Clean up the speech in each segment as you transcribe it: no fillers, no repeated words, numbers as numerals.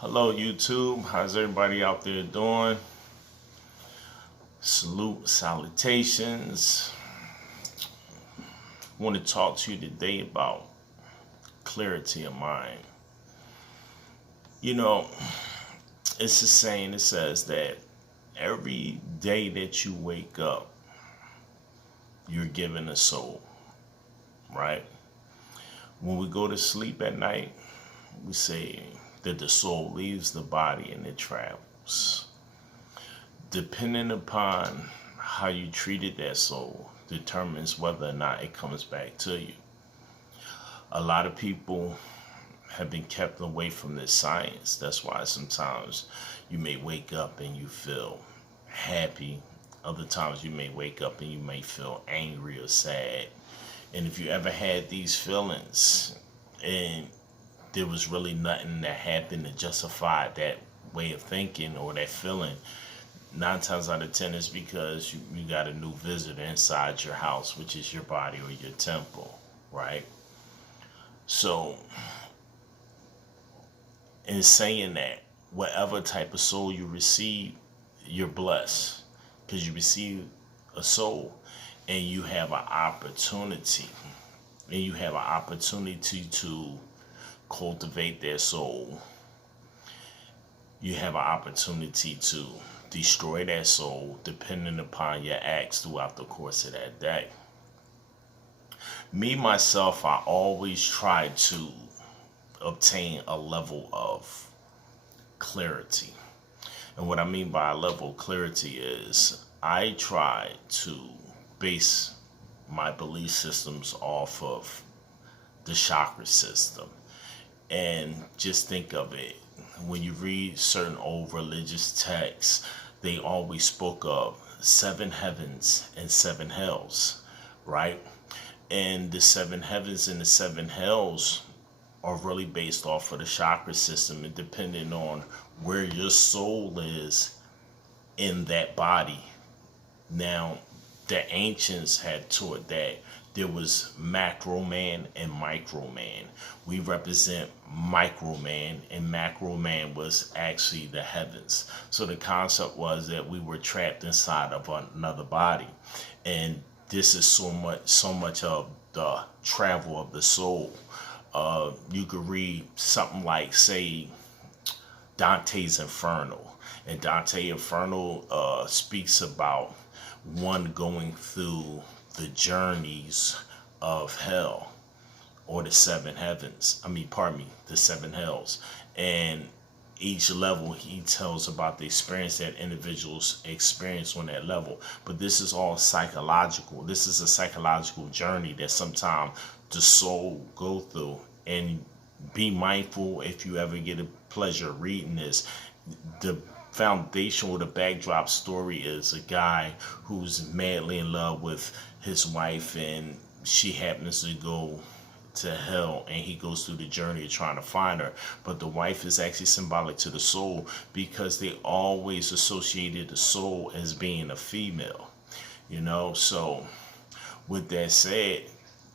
Hello, YouTube. How's everybody out there doing? Salute, salutations. I want to talk to you today about clarity of mind. You know, it's a saying that says that every day that you wake up, you're given a soul, right? When we go to sleep at night, we say that the soul leaves the body and it travels. Depending upon how you treated that soul determines whether or not it comes back to you. A lot of people have been kept away from this science. That's why sometimes you may wake up and you feel happy. Other times you may wake up and you may feel angry or sad. And if you ever had these feelings and there was really nothing that happened to justify that way of thinking or that feeling, 9 times out of 10 is because you got a new visitor inside your house, which is your body or your temple, right? So, in saying that, whatever type of soul you receive, you're blessed because you receive a soul and you have an opportunity. And you have an opportunity to cultivate their soul. You have an opportunity to destroy that soul depending upon your acts throughout the course of that day. Me, myself, I always try to obtain a level of clarity. And what I mean by a level of clarity is I try to base my belief systems off of the chakra system. And just think of it, when you read certain old religious texts, they always spoke of 7 heavens and 7 hells, right? And the 7 heavens and the 7 hells are really based off of the chakra system, and depending on where your soul is in that body. Now, the ancients had taught that there was macro man and micro man. We represent micro man, and macro man was actually the heavens. So the concept was that we were trapped inside of another body, and this is so much of the travel of the soul. You could read something like, say, Dante's Inferno, and Dante Inferno speaks about one going through the journeys of hell, or the 7 heavens. The 7 hells. And each level he tells about the experience that individuals experience on that level. But this is all psychological. This is a psychological journey that sometimes the soul go through. And be mindful, if you ever get a pleasure reading this, the foundation or the backdrop story is a guy who's madly in love with his wife, and she happens to go to hell, and he goes through the journey of trying to find her. But the wife is actually symbolic to the soul, because they always associated the soul as being a female, so with that said,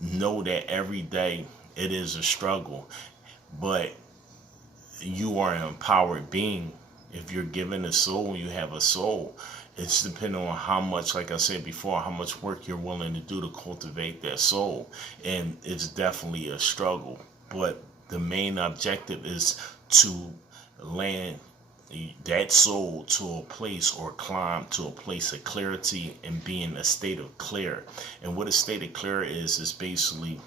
know that every day it is a struggle, but you are an empowered being. If you're given a soul, you have a soul. It's depending on how much, like I said before, how much work you're willing to do to cultivate that soul. And it's definitely a struggle. But the main objective is to land that soul to a place, or climb to a place of clarity, and be in a state of clear. And what a state of clear is basically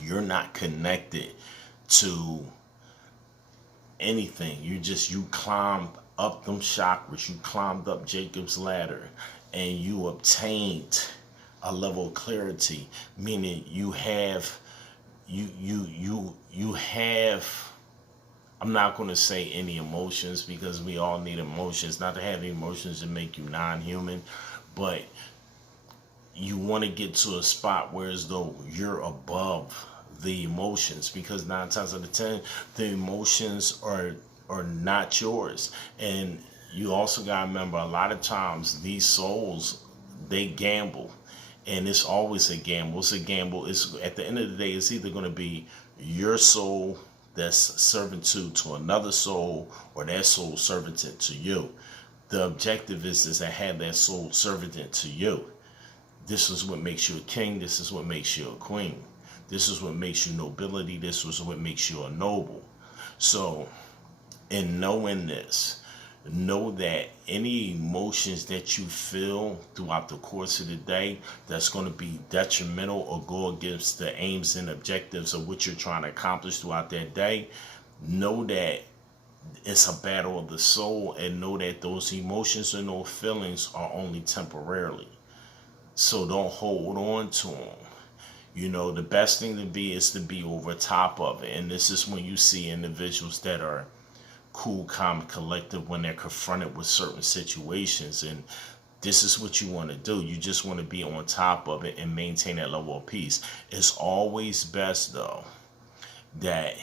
you're not connected to anything. You climbed up them chakras, you climbed up Jacob's ladder, and you obtained a level of clarity, meaning you have I'm not going to say any emotions, because we all need emotions. Not to have emotions to make you non-human, but you want to get to a spot where as though you're above the emotions, because 9 times out of 10 the emotions are not yours. And you also got to remember, a lot of times these souls, they gamble, and it's always a gamble. It's at the end of the day, it's either going to be your soul that's servitude to another soul, or that soul servitude to you. The objective is to have that soul servitude to you. This is what makes you a king. This is what makes you a queen. This is what makes you nobility. This is what makes you a noble. So, in knowing this, know that any emotions that you feel throughout the course of the day that's going to be detrimental or go against the aims and objectives of what you're trying to accomplish throughout that day, know that it's a battle of the soul, and know that those emotions and those feelings are only temporarily. So don't hold on to them. The best thing to be is to be over top of it. And this is when you see individuals that are cool, calm, collected when they're confronted with certain situations. And this is what you want to do. You just want to be on top of it and maintain that level of peace. It's always best, though, that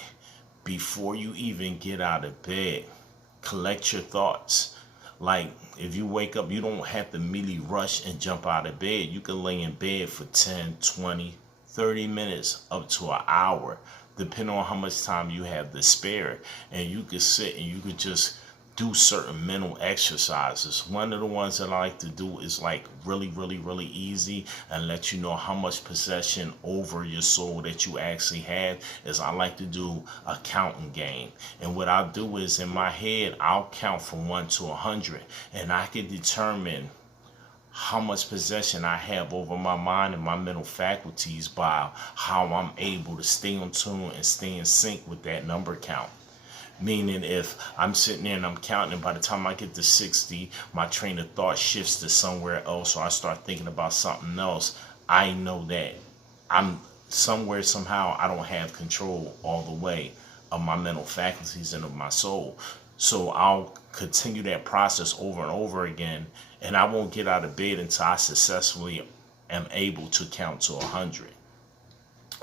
before you even get out of bed, collect your thoughts. Like, if you wake up, you don't have to immediately rush and jump out of bed. You can lay in bed for 10, 20, 30 minutes up to an hour, depending on how much time you have to spare. And you could sit and you could just do certain mental exercises. One of the ones that I like to do is like really, really, really easy and let you know how much possession over your soul that you actually have, is I like to do a counting game. And what I'll do is, in my head, I'll count from 1 to 100, and I can determine how much possession I have over my mind and my mental faculties by how I'm able to stay on tune and stay in sync with that number count. Meaning, if I'm sitting there and I'm counting, and by the time I get to 60, my train of thought shifts to somewhere else, or I start thinking about something else, I know that I'm somewhere, somehow, I don't have control all the way of my mental faculties and of my soul. So I'll continue that process over and over again, and I won't get out of bed until I successfully am able to count to 100.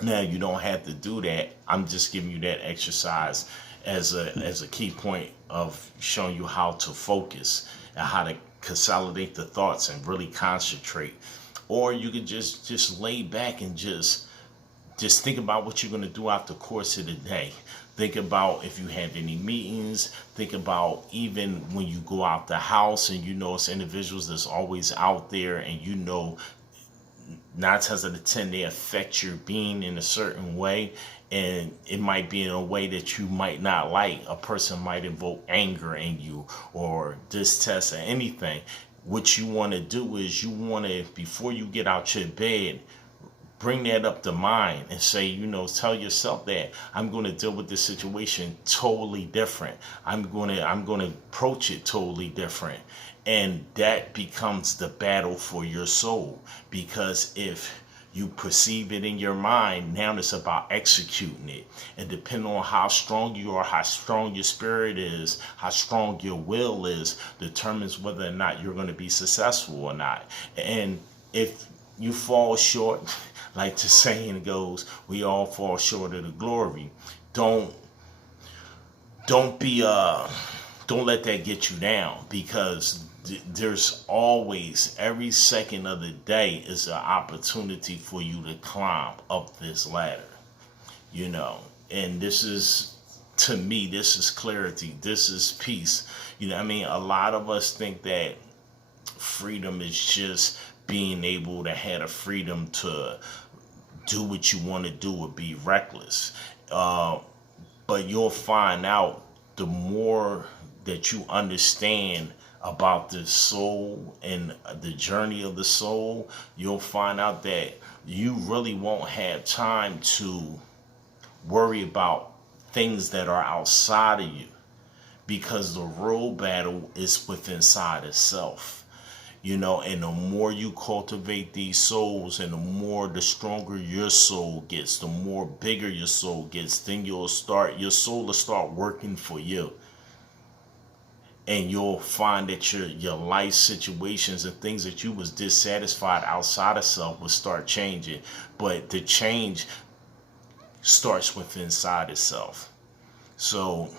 Now, you don't have to do that. I'm just giving you that exercise as a key point of showing you how to focus and how to consolidate the thoughts and really concentrate. Or you could just lay back and just think about what you're going to do out the course of the day. Think about if you have any meetings. Think about even when you go out the house, and it's individuals that's always out there, and 9 times out of 10 they affect your being in a certain way, and it might be in a way that you might not like. A person might invoke anger in you or distrust or anything. What you want to do is, you want to, before you get out your bed, bring that up to mind and say, tell yourself that I'm going to deal with this situation totally different. I'm going to approach it totally different. And that becomes the battle for your soul, because if you perceive it in your mind, now it's about executing it. And depending on how strong you are, how strong your spirit is, how strong your will is, determines whether or not you're going to be successful or not. And if you fall short, like the saying goes, we all fall short of the glory. Don't let that get you down, because there's always, every second of the day is an opportunity for you to climb up this ladder, and this is, to me, this is clarity. This is peace. A lot of us think that freedom is just being able to have the freedom to do what you want to do or be reckless. But you'll find out, the more that you understand about the soul and the journey of the soul, you'll find out that you really won't have time to worry about things that are outside of you, because the real battle is within inside itself. And the more you cultivate these souls, and the stronger your soul gets, the more bigger your soul gets, then your soul will start working for you. And you'll find that your life situations and things that you was dissatisfied outside of self will start changing. But the change starts with inside itself. So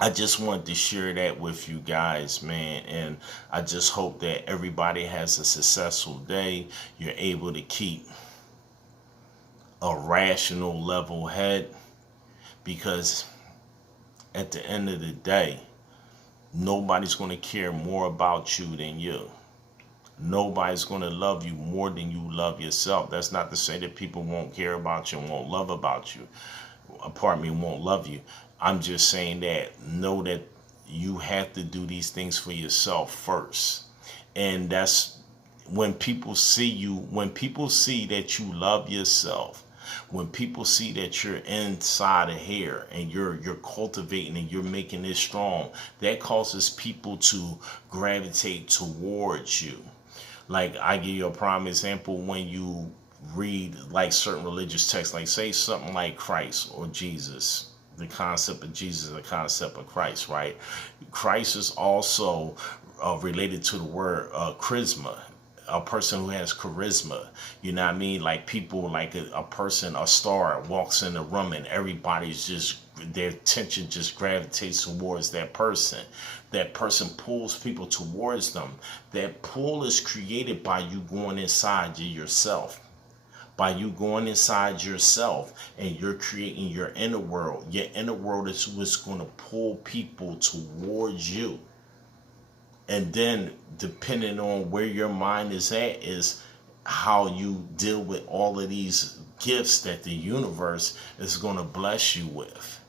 I just wanted to share that with you guys, man. And I just hope that everybody has a successful day. You're able to keep a rational, level head, because at the end of the day, nobody's going to care more about you than you. Nobody's going to love you more than you love yourself. That's not to say that people won't care about you and won't love about you. Pardon me, won't love you. I'm just saying that know that you have to do these things for yourself first. And that's when people see you, when people see that you love yourself, when people see that you're inside of here and you're cultivating and you're making it strong, that causes people to gravitate towards you. Like, I give you a prime example. When you read like certain religious texts, like say something like Christ or Jesus, the concept of Jesus, the concept of Christ, right? Christ is also related to the word charisma, a person who has charisma. You know what I mean? Like people, like a person, a star walks in the room and everybody's just, their attention just gravitates towards that person. That person pulls people towards them. That pull is created by you going inside yourself. By you going inside yourself and you're creating your inner world. Your inner world is what's going to pull people towards you. And then depending on where your mind is at is how you deal with all of these gifts that the universe is going to bless you with.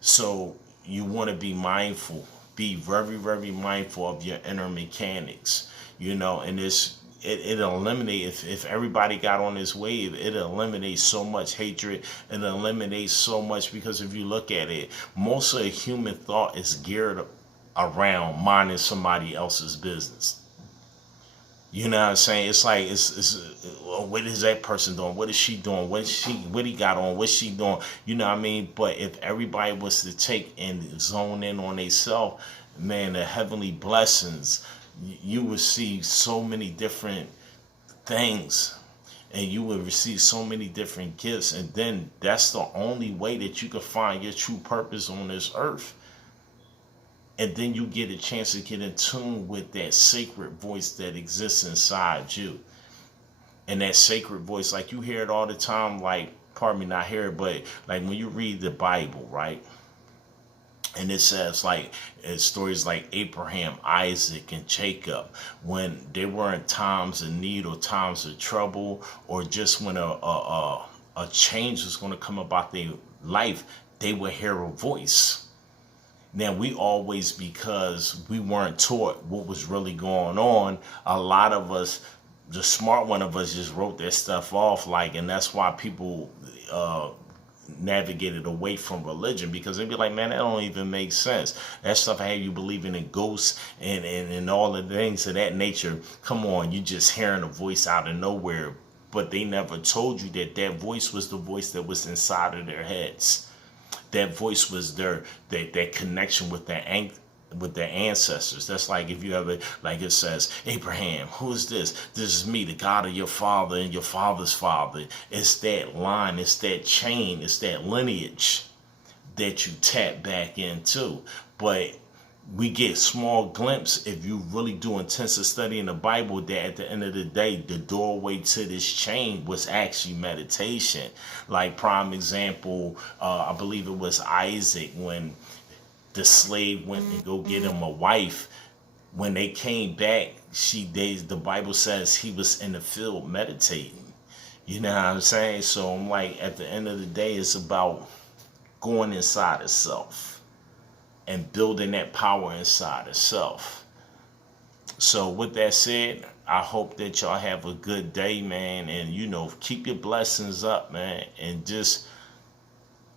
So you want to be mindful, be very, very mindful of your inner mechanics, and it eliminates, if everybody got on this wave, it eliminates so much hatred. It eliminates so much, because if you look at it, most of the human thought is geared around minding somebody else's business. You know what I'm saying? It's like, what is that person doing? What is she doing? What he got on? What's she doing? You know what I mean? But if everybody was to take and zone in on themselves, man, the heavenly blessings, you would see so many different things, and you would receive so many different gifts. And then that's the only way that you can find your true purpose on this earth. And then you get a chance to get in tune with that sacred voice that exists inside you. And that sacred voice, like you hear it all the time, like, pardon me, not hear it, but like when you read the Bible, right? And it says, like, it's stories like Abraham, Isaac, and Jacob, when they were in times of need or times of trouble, or just when a change was going to come about their life, they would hear a voice. Now, we always, because we weren't taught what was really going on, a lot of us, the smart one of us, just wrote that stuff off, like, and that's why people navigated away from religion, because they'd be like, man, that don't even make sense. That stuff I have you believing in ghosts and all the things of that nature. Come on, you just hearing a voice out of nowhere. But they never told you that that voice was the voice that was inside of their heads. That voice was that connection with their ancestors. That's like, if you ever, like it says, Abraham, who is this? This is me, the God of your father and your father's father. It's that line, it's that chain, it's that lineage that you tap back into. But we get small glimpse, if you really do intensive study in the Bible, that at the end of the day, the doorway to this chain was actually meditation. Like, prime example, I believe it was Isaac, when the slave went to go get him a wife. When they came back, the Bible says he was in the field meditating. You know what I'm saying? So I'm like, at the end of the day, it's about going inside itself and building that power inside itself. So with that said, I hope that y'all have a good day, man. And, keep your blessings up, man. And just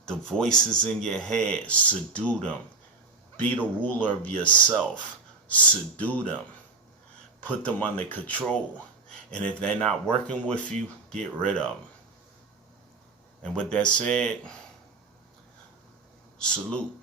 the voices in your head, subdue them. Be the ruler of yourself. Subdue them. Put them under control. And if they're not working with you, get rid of them. And with that said, salute.